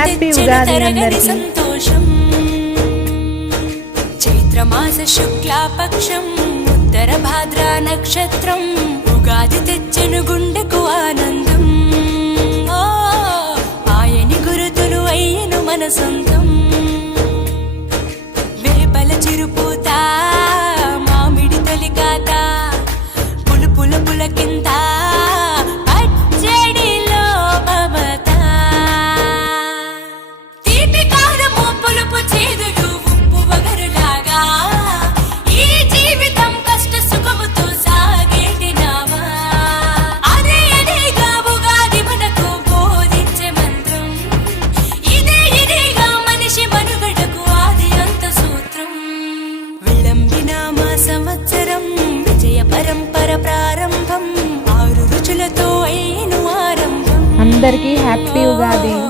Happy Ugadi అందరికీ. సంతోషం. చైత్రమాస శుక్లాపక్షం ఉత్తర భాద్ర నక్షత్రం ఉగాది తెచ్చను గుండెకు ఆనందం. ఆయని గురుతులు అయ్యను మన సొంతం. వేపల చిరుపూత మామిడి తలికాత పులుపుల పులక సంవత్సరం విజయ పరంపర ప్రారంభం ఆరు రుచులతో అయిన ఆరంభం. అందరికీ హ్యాపీ ఉగాది